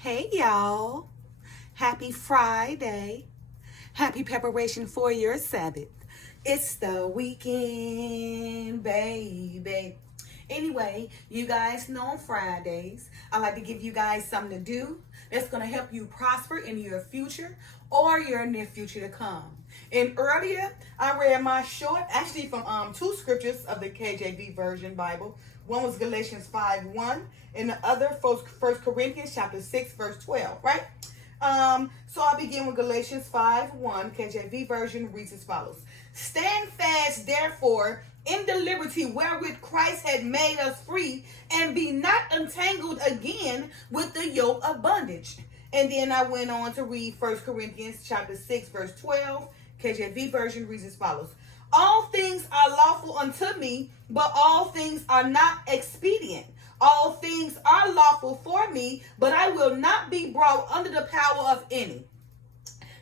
Hey y'all, happy Friday. Happy preparation for your Sabbath. It's the weekend, baby. Anyway, you guys know on Fridays, I like to give you guys something to do that's going to help you prosper in your future or your near future to come. And earlier, I read my short, actually from two scriptures of the KJV Version Bible. One was Galatians 5:1, and the other First Corinthians chapter 6, verse 12, right? So I'll begin with Galatians 5:1. KJV Version reads as follows. Stand fast, therefore, in the liberty wherewith Christ had made us free, and be not entangled again with the yoke of bondage. And then I went on to read First Corinthians chapter 6, verse 12. KJV Version reads as follows. All things are lawful unto me, but all things are not expedient. All things are lawful for me, but I will not be brought under the power of any.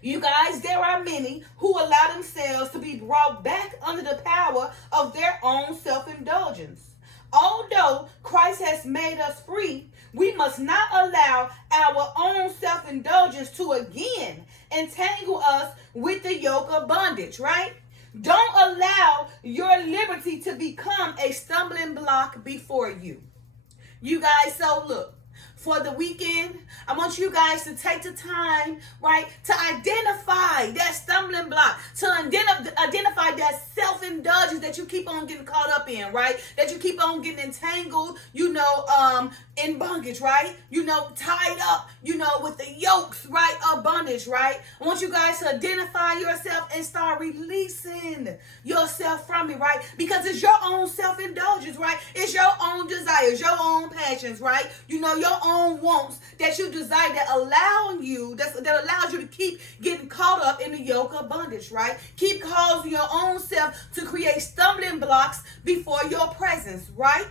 You guys, there are many who allow themselves to be brought back under the power of their own self-indulgence. Although Christ has made us free, we must not allow our own self-indulgence to again entangle us with the yoke of bondage, right? Don't allow your liberty to become a stumbling block before you. You guys, so look, for the weekend, I want you guys to take the time, right, to identify that stumbling block, to identify that self-indulgence that you keep on getting caught up in, right, that you keep on getting entangled, in bondage, right, tied up, with the yokes, right, of bondage, right. I want you guys to identify yourself and start releasing yourself from it, right, because it's your own self-indulgence, right, it's your own desires, your own passions, right, your own wants that you desire that allows you to keep getting caught up in the yoke of bondage, right? Keep causing your own self to create stumbling blocks before your presence, right?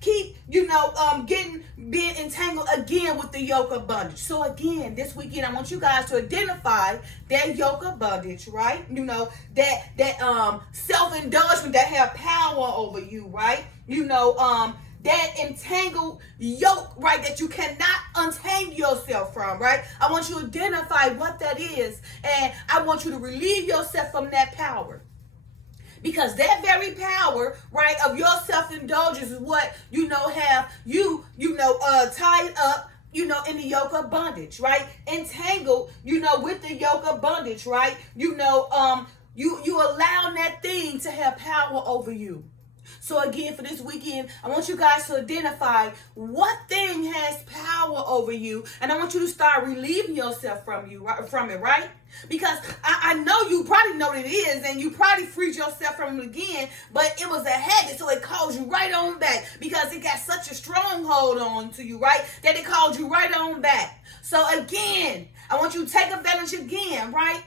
Keep being entangled again with the yoke of bondage. So again, this weekend I want you guys to identify that yoke of bondage, right? That self-indulgence that have power over you, right? That entangled yoke, right, that you cannot untangle yourself from, right? I want you to identify what that is, and I want you to relieve yourself from that power. Because that very power, right, of your self-indulgence is what, have you, tied up, in the yoke of bondage, right? Entangled, with the yoke of bondage, right? You allow that thing to have power over you. So again, for this weekend, I want you guys to identify what thing has power over you, and I want you to start relieving yourself from it, right? Because I know you probably know what it is, and you probably freed yourself from it again, but it was a habit, so it calls you right on back because it got such a stronghold on to you, right? That it called you right on back. So again, I want you to take advantage again, right?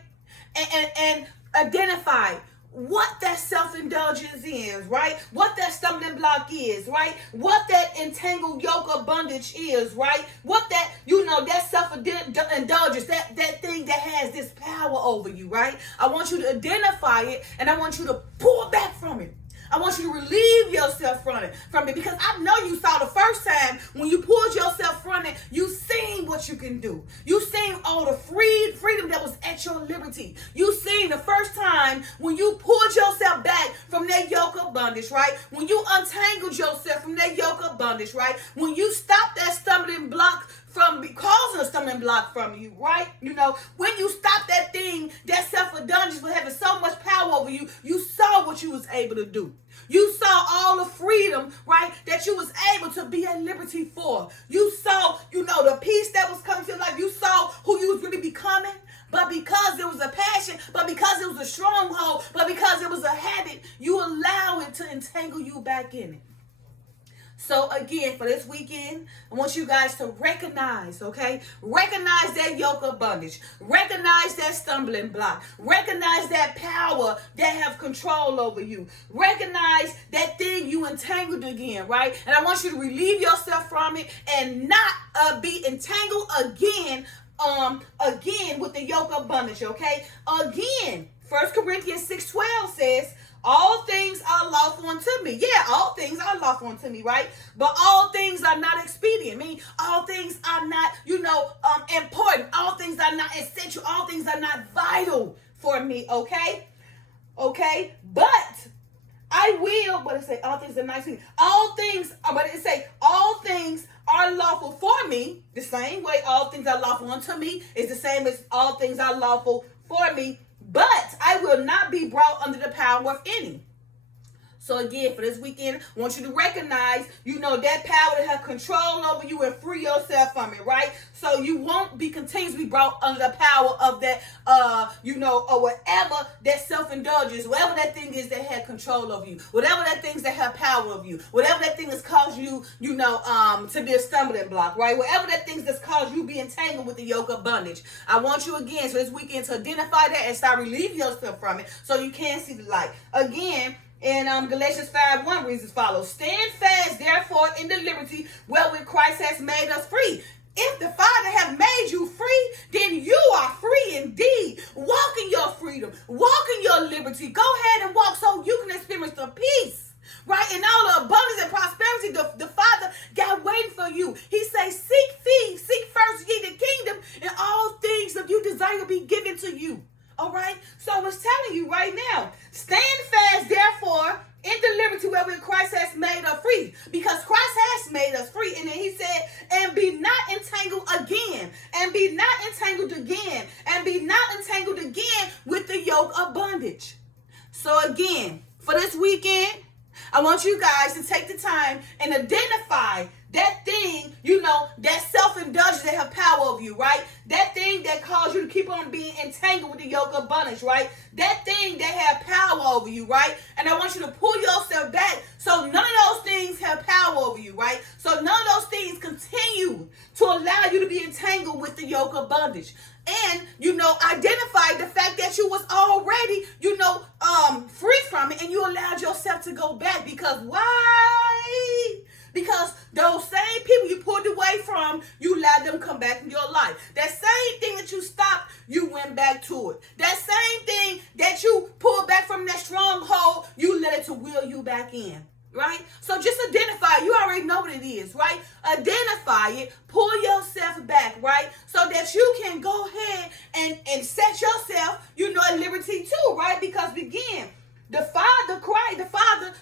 And identify what that self-indulgence is, right? What that stumbling block is, right? What that entangled yoke of bondage is, right? What that, that self-indulgence, that thing that has this power over you, right? I want you to identify it, and I want you to pull back from it. I want you to relieve yourself from it, because I know you saw the first time when you pulled yourself from it, you seen what you can do. You seen all the freedom that was at your liberty. You seen the first time when you pulled yourself back from that yoke of bondage, right? When you untangled yourself from that yoke of bondage, right? When you stopped that stumbling block from causing a stumbling block from you, right? When you stop that thing, that self-indulgence for having so much power over you, you saw what you was able to do. You saw all the freedom, right, that you was able to be at liberty for. You saw, the peace that was coming to your life. You saw who you was really becoming. But because it was a passion, but because it was a stronghold, but because it was a habit, you allow it to entangle you back in it. So again, for this weekend, I want you guys to recognize, okay? Recognize that yoke of bondage. Recognize that stumbling block. Recognize that power that have control over you. Recognize that thing you entangled again, right? And I want you to relieve yourself from it and not be entangled again with the yoke of bondage, okay? Again, 1 Corinthians 6:12 says, All things are lawful unto me. Yeah, all things are lawful unto me, right? But all things are not expedient. Meaning all things are not, important. All things are not essential. All things are not vital for me, okay? Okay? But I will, but it say all things are nice. All things, but it say all things are lawful for me. The same way all things are lawful unto me is the same as all things are lawful for me. But I will not be brought under the power of any. So again, for this weekend, I want you to recognize, that power to have control over you and free yourself from it, right? So you won't be continuously brought under the power of that, or whatever that self-indulgence, whatever that thing is that had control over you, whatever that thing is that have power over you, whatever that thing has caused you, to be a stumbling block, right? Whatever that thing that's caused you be entangled with the yoke of bondage. I want you again, so this weekend, to identify that and start relieving yourself from it so you can see the light. Again, and Galatians 5:1 reads as follows: stand fast, therefore, in the liberty wherewith Christ has made us free. If the Father have made you free, then you are free indeed. Walk in your freedom. Walk in your liberty. Go ahead and walk so you can experience the peace, right? And all the abundance and prosperity the Father got waiting for you. He says, seek first ye the kingdom, and all things that you desire will be given to you. All right? So I was telling you right now, stand fast, therefore, in the liberty wherewith Christ has made us free. Because Christ has made us free. And then he said, and be not entangled again. And be not entangled again. And be not entangled again with the yoke of bondage. So again, for this weekend, I want you guys to take the time and identify that thing, that self-indulgence that have power over you, right? That thing that caused you to keep on being entangled with the yoke of bondage, right? That thing that have power over you, right? And I want you to pull yourself back so none of those things have power over you, right? So none of those things continue to allow you to be entangled with the yoke of bondage. And, identify the fact that you was already, free from it, and you allowed yourself to go back. Because why? Because those same people you pulled away from, you allowed them to come back in your life. That same thing that you stopped, you went back to it. That same thing that you pulled back from that stronghold, you let it to wheel you back in. Right? So just identify. You already know what it is, right? Identify it. Pull yourself back, right? So that you can go ahead and set yourself, at liberty too, right? Because again, the Father,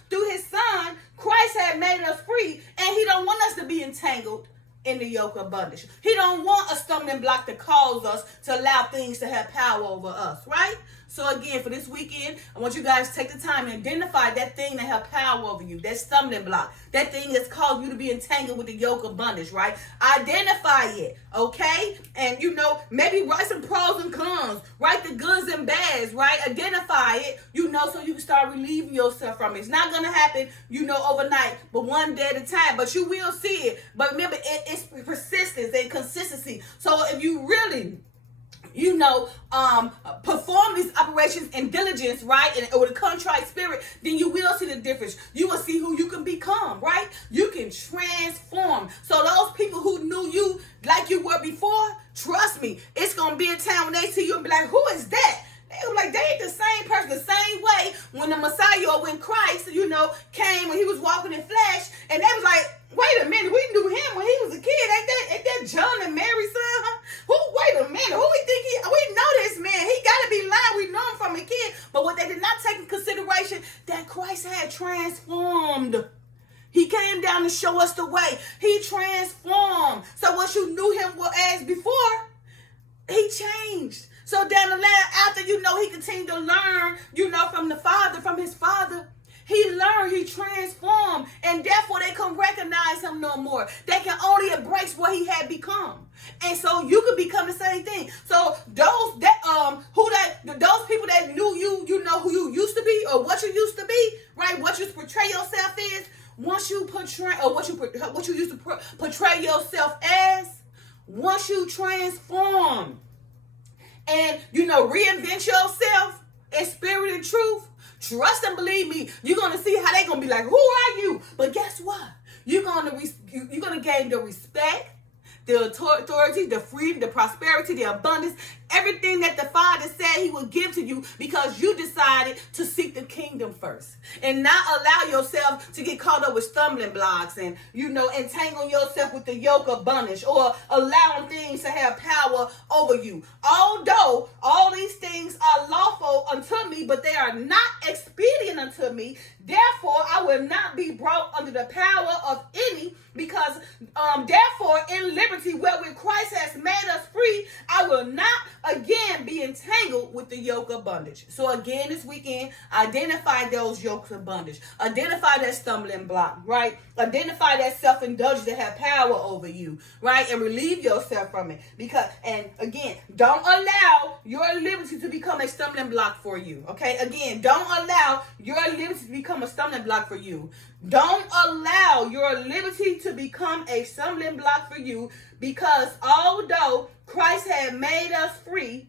through his Son, Christ had made us free, and he don't want us to be entangled in the yoke of bondage. He don't want a stumbling block to cause us to allow things to have power over us, right? So again, for this weekend, I want you guys to take the time and identify that thing that have power over you, that stumbling block, that thing that's caused you to be entangled with the yoke of bondage, right? Identify it, okay? And, maybe write some pros and cons, write the goods and bads, right? Identify it, so you can start relieving yourself from it. It's not going to happen, overnight, but one day at a time, but you will see it. But remember, it's persistence and consistency. So if you really perform these operations in diligence, right, and with a contrite spirit, then you will see the difference. You will see who you can become, right? You can transform. So those people who knew you like you were before, trust me, it's going to be a time when they see you and be like, who is that? They were like, they ain't the same person. The same way when the Messiah or when Christ, came when he was walking in flesh, and they was like, wait a minute, we knew him when he was a kid. Ain't that John and Mary's son? Wait a minute, who we think we know this man. He got to be lying. We know him from a kid. But what they did not take in consideration, that Christ had transformed. He came down to show us the way. He transformed. So what you knew him as before, he changed. So down the line, after, he continued to learn, from the Father, from his Father, he learned, he transformed, and therefore they couldn't recognize him no more. They can only embrace what he had become. And so you could become the same thing. So those people that knew you, who you used to be or what you used to be, right? What you portray yourself is, once you portray, or what you used to portray yourself as, once you transform and, reinvent yourself in spirit and truth, trust and believe me, you're going to see how they're going to be like, who are you? But guess what? You're going to gain the respect, the authority, the freedom, the prosperity, the abundance, everything that the Father said he would give to you because you decided to seek the kingdom first and not allow yourself to get caught up with stumbling blocks and, entangle yourself with the yoke of bondage or allowing things to have power over you. Although all these things are lawful unto me, but they are not expedient unto me, therefore I will not be brought under the power of any, because therefore in liberty wherewith Christ has made us free, I will not again be entangled with the yoke of bondage. So again this weekend, identify those yokes of bondage. Identify that stumbling block, right? Identify that self-indulgence that have power over you, right? And relieve yourself from it. And again, don't allow your liberty to become a stumbling block for you, okay? Again, don't allow your liberty to become a stumbling block for you. Don't allow your liberty to become a stumbling block for you, because although Christ had made us free,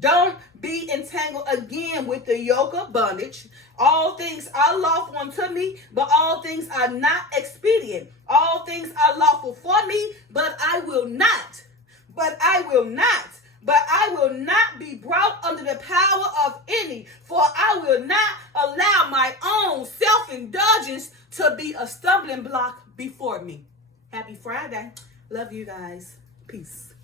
don't be entangled again with the yoke of bondage. All things are lawful unto me, but all things are not expedient. All things are lawful for me, but I will not be brought under the power of any, for I will not allow my own self-indulgence to be a stumbling block before me. Happy Friday. Love you guys. Peace.